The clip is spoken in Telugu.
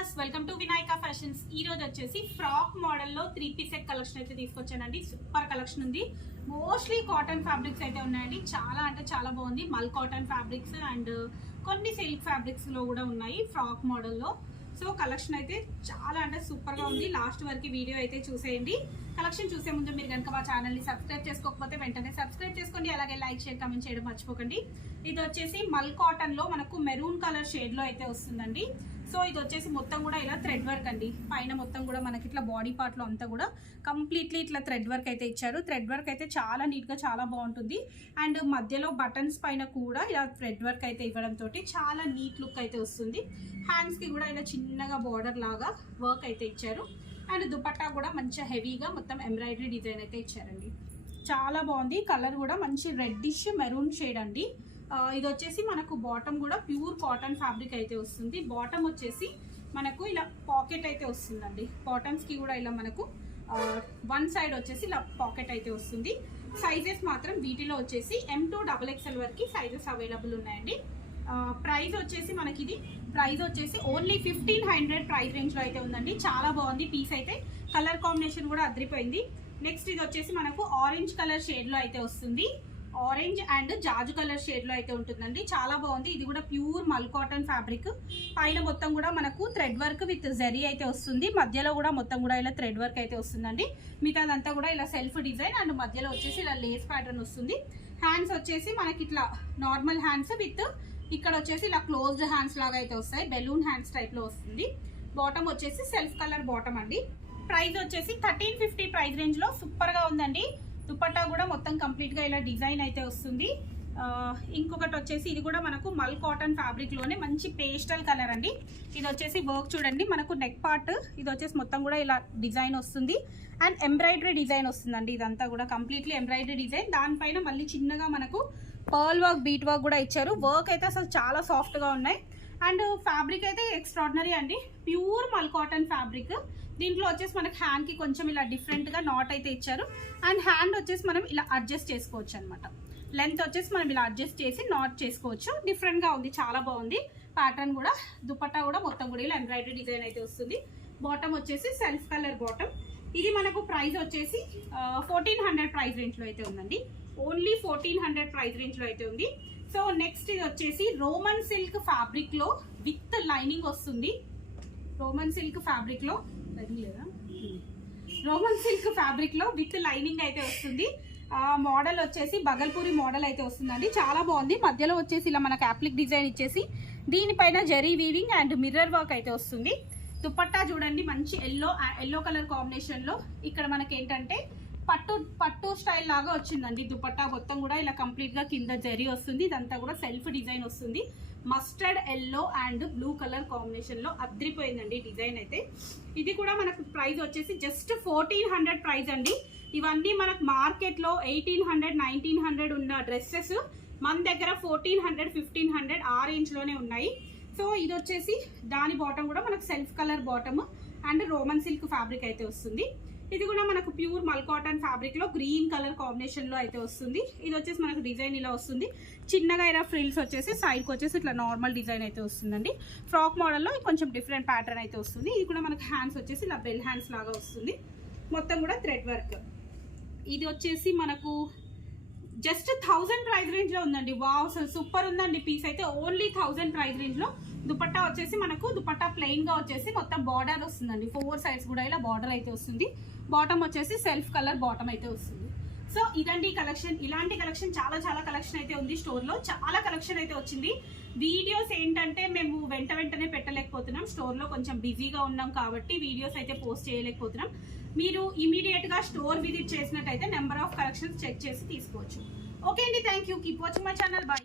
Viewers welcome to Vinayaka fashions. ఈ రోజు వచ్చేసి ఫ్రాక్ మోడల్ లో 3-piece సెట్ కలెక్షన్ అయితే తీసుకొచ్చానండి. సూపర్ కలెక్షన్ ఉంది. మోస్ట్లీ కాటన్ ఫ్యాబ్రిక్స్ అయితే ఉన్నాయండి. చాలా అంటే చాలా బాగుంది. మల్ కాటన్ ఫ్యాబ్రిక్స్ అండ్ కొన్ని సిల్క్ ఫ్యాబ్రిక్స్ లో కూడా ఉన్నాయి ఫ్రాక్ మోడల్ లో. సో కలెక్షన్ అయితే చాలా అంటే సూపర్ గా ఉంది. లాస్ట్ వరకు వీడియో అయితే చూసేయండి. కలెక్షన్ చూసే ముందు మీరు కనుక మా ఛానల్ ని సబ్స్క్రైబ్ చేసుకోకపోతే వెంటనే సబ్స్క్రైబ్ చేసుకోండి. అలాగే లైక్ షేర్ కామెంట్ చేయడం మర్చిపోకండి. ఇది వచ్చేసి మల్ కాటన్ లో మనకు మెరూన్ కలర్ షేడ్ లో అయితే వస్తుందండి. సో ఇది వచ్చేసి మొత్తం కూడా ఇలా థ్రెడ్ వర్క్ అండి. పైన మొత్తం కూడా మనకి ఇట్లా బాడీ పార్ట్ లో అంతా కూడా కంప్లీట్లీ ఇట్లా థ్రెడ్ వర్క్ అయితే ఇచ్చారు. థ్రెడ్ వర్క్ అయితే చాలా నీట్ గా చాలా బాగుంటుంది. అండ్ మధ్యలో బటన్స్ పైన కూడా ఇలా థ్రెడ్ వర్క్ అయితే ఇవ్వడం తోటి చాలా నీట్ లుక్ అయితే వస్తుంది. హ్యాండ్స్ కి కూడా ఇలా చిన్నగా బార్డర్ లాగా వర్క్ అయితే ఇచ్చారు. అండ్ దుపట్టా కూడా మంచిగా హెవీగా మొత్తం ఎంబ్రాయిడరీ డిజైన్ అయితే ఇచ్చారండి. చాలా బాగుంది. కలర్ కూడా మంచి రెడ్డిష్ మెరూన్ షేడ్ అండి. ఇది వచ్చేసి మనకు బాటమ్ కూడా ప్యూర్ కాటన్ ఫ్యాబ్రిక్ అయితే వస్తుంది. బాటమ్ వచ్చేసి మనకు ఇలా పాకెట్ అయితే వస్తుందండి. బాటమ్స్ కి కూడా ఇలా మనకు వన్ సైడ్ వచ్చేసి ఇలా పాకెట్ అయితే వస్తుంది. సైజెస్ మాత్రం వీటిలో వచ్చేసి M to XXL వరకు సైజెస్ అవైలబుల్ ఉన్నాయండి. ప్రైస్ వచ్చేసి మనకి ఇది ప్రైస్ వచ్చేసి ఓన్లీ 1500 ప్రైస్ రేంజ్ లో అయితే ఉందండి. చాలా బాగుంది పీస్ అయితే. కలర్ కాంబినేషన్ కూడా అదిరిపోయింది. నెక్స్ట్ ఇది వచ్చేసి మనకు ఆరెంజ్ కలర్ షేడ్ లో అయితే వస్తుంది. Orange and Jaju colour shade లో అయితే ఉంటుందండి. చాలా బాగుంది. ఇది కూడా ప్యూర్ మల్ కాటన్ ఫ్యాబ్రిక్. పైన మొత్తం కూడా మనకు థ్రెడ్ వర్క్ విత్ జరీ అయితే వస్తుంది. మధ్యలో కూడా మొత్తం కూడా ఇలా థ్రెడ్ వర్క్ అయితే వస్తుందండి. మిగతాదంతా కూడా ఇలా సెల్ఫ్ డిజైన్ అండ్ మధ్యలో వచ్చేసి ఇలా లేస్ ప్యాటర్న్ వస్తుంది. హ్యాండ్స్ వచ్చేసి మనకి ఇట్లా నార్మల్ హ్యాండ్స్ విత్ ఇక్కడ వచ్చేసి ఇలా క్లోజ్డ్ హ్యాండ్స్ లాగా అయితే వస్తాయి. బెలూన్ హ్యాండ్స్ టైప్ లో వస్తుంది. బాటమ్ వచ్చేసి సెల్ఫ్ కలర్ బాటమ్ అండి. ప్రైస్ వచ్చేసి 1350 ప్రైస్ రేంజ్ లో సూపర్ గా ఉందండి. దుపట్టా కూడా మొత్తం కంప్లీట్ గా ఇలా డిజైన్ అయితే వస్తుంది. ఇంకొకటి వచ్చేసి ఇది కూడా మనకు మల్ కాటన్ ఫ్యాబ్రిక్ లోనే మంచి పేస్టల్ కలర్ అండి. ఇది వచ్చేసి వర్క్ చూడండి. మనకు నెక్ పార్ట్ ఇది వచ్చేసి మొత్తం కూడా ఇలా డిజైన్ వస్తుంది. అండ్ ఎంబ్రాయిడరీ డిజైన్ వస్తుందండి. ఇదంతా కూడా కంప్లీట్లీ ఎంబ్రాయిడరీ డిజైన్. దానిపైన మళ్ళీ చిన్నగా మనకు పర్ల్ వర్క్ బీట్ వర్క్ కూడా ఇచ్చారు. వర్క్ అయితే అసలు చాలా సాఫ్ట్ గా ఉన్నాయి. అండ్ ఫ్యాబ్రిక్ అయితే ఎక్స్ట్రాడినరీ అండి. ప్యూర్ మల్ కాటన్ ఫ్యాబ్రిక్. దీంట్లో వచ్చేసి మనకి హ్యాండ్ కి కొంచెం ఇలా డిఫరెంట్ గా నాట్ అయితే ఇచ్చారు. అండ్ హ్యాండ్ వచ్చేసి మనం ఇలా అడ్జస్ట్ చేసుకోవచ్చు అనమాట. లెంత్ వచ్చేసి మనం ఇలా అడ్జస్ట్ చేసి నాట్ చేసుకోవచ్చు. డిఫరెంట్ గా ఉంది. చాలా బాగుంది ప్యాటర్న్ కూడా. దుపట్టా కూడా మొత్తం కూడా ఇలా ఎంబ్రాయిడరీ డిజైన్ అయితే వస్తుంది. బాటమ్ వచ్చేసి సెల్ఫ్ కలర్ బాటమ్. ఇది మనకు ప్రైస్ వచ్చేసి 1400 ప్రైస్ రేంజ్ లో అయితే ఉందండి. ఓన్లీ 1400 ప్రైస్ రేంజ్ లో అయితే ఉంది. సో నెక్స్ట్ ఇది వచ్చేసి రోమన్ సిల్క్ ఫ్యాబ్రిక్ లో విత్ లైనింగ్ వస్తుంది. రోమన్ సిల్క్ ఫ్యాబ్రిక్ లో విత్ లైనింగ్ అయితే వస్తుంది. మోడల్ వచ్చేసి బగల్పూరి మోడల్ అయితే వస్తుందండి. చాలా బాగుంది. మధ్యలో వచ్చేసి ఇలా మనకు అప్లిక్ డిజైన్ ఇచ్చేసి దీనిపైన zari weaving and mirror work అయితే వస్తుంది. దుపట్టా చూడండి మంచి ఎల్లో కలర్ కాంబినేషన్ లో ఇక్కడ మనకి ఏంటంటే పట్టు స్టైల్ లాగా వచ్చిందండి. దుపట్టా మొత్తం కూడా ఇలా కంప్లీట్ గా కింద జరీ వస్తుంది. ఇదంతా కూడా సెల్ఫ్ డిజైన్ వస్తుంది. Mustard yellow and blue colour combination లో అద్రిపోయిందండి డిజైన్ అయితే. ఇది కూడా మనకు ప్రైస్ వచ్చేసి జస్ట్ 1400 ప్రైస్ అండి. ఇవన్నీ మనకు మార్కెట్ లో 1800 1900 ఉన్న డ్రెస్సెస్ మన దగ్గర 1400 1500 ఆ రేంజ్ లోనే ఉన్నాయి. సో ఇది వచ్చేసి దాని బాటమ్ కూడా మనకు self colour bottom and Roman silk fabric అయితే వస్తుంది. ఇది కూడా మనకు ప్యూర్ మల్ కాటన్ ఫ్యాబ్రిక్ లో గ్రీన్ కలర్ కాంబినేషన్ లో అయితే వస్తుంది. ఇది వచ్చేసి మనకు డిజైన్ ఇలా వస్తుంది. చిన్నగా ఇలా ఫ్రిల్స్ వచ్చేసి సైడ్ కి వచ్చేసి ఇట్లా నార్మల్ డిజైన్ అయితే వస్తుందండి. ఫ్రాక్ మోడల్ లో కొంచెం డిఫరెంట్ ప్యాటర్న్ అయితే వస్తుంది. ఇది కూడా మనకు హ్యాండ్స్ వచ్చేసి ఇలా బెల్ హ్యాండ్స్ లాగా వస్తుంది. మొత్తం కూడా థ్రెడ్ వర్క్. ఇది వచ్చేసి మనకు జస్ట్ 1000 ప్రైస్ రేంజ్ లో ఉందండి. వావ్ అసలు సూపర్ ఉందండి పీస్ అయితే. ఓన్లీ 1000 ప్రైస్ రేంజ్ లో. దుపట్టా వచ్చేసి మనకు దుపట్టా ప్లెయిన్ గా వచ్చేసి మొత్తం బార్డర్ వస్తుందండి. 4 సైడ్స్ కూడా ఇలా బార్డర్ అయితే వస్తుంది. బాటమ్ వచ్చేసి సెల్ఫ్ కలర్ బాటమ్ అయితే వస్తుంది. సో ఇదండి కలెక్షన్. ఇలాంటి కలెక్షన్ చాలా కలెక్షన్ అయితే ఉంది స్టోర్ లో. చాలా కలెక్షన్ అయితే వచ్చింది. వీడియోస్ ఏంటంటే మేము వెంటనే పెట్టలేకపోతున్నాం. స్టోర్ లో కొంచెం బిజీగా ఉన్నాం కాబట్టి వీడియోస్ అయితే పోస్ట్ చేయలేకపోతున్నాం. మీరు ఇమీడియట్ గా స్టోర్ విజిట్ చేసినట్టయితే నెంబర్ ఆఫ్ కలెక్షన్స్ చెక్ చేసి తీసుకోవచ్చు. ఓకే అండి, thank you. Keep watching my channel. By.